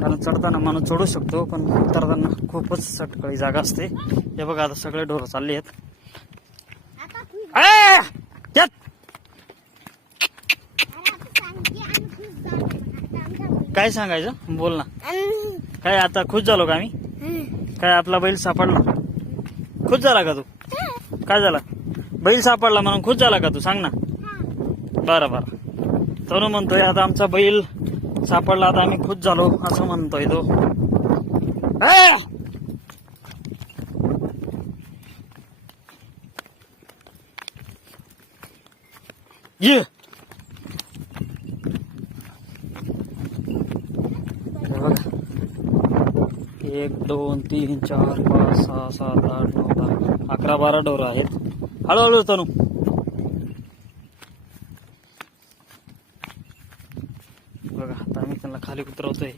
कारण चढताना माणूस चढू शकतो पण उतरताना खूपच सटकळी जागा असते. हे बघा आता सगळे ढोरं चालले आहेत. काय सांगायचं बोल ना. काय आता खुश झालो का आम्ही? काय आपला बैल सापडला? खुश झाला का तू? काय झाला? बैल सापडला म्हणून खुश झाला का तू? सांग ना. बरं बरं. तनु म्हणतोय आता आमचा बैल सापडला, आता आम्ही खुश झालो असं म्हणतोय तो. ये 1 2 3 4 5 6 7 8 9 10 11 12 ढोरं आहेत. हळूहळू तनु. बघा आता आम्ही त्यांना खाली उतरवतोय.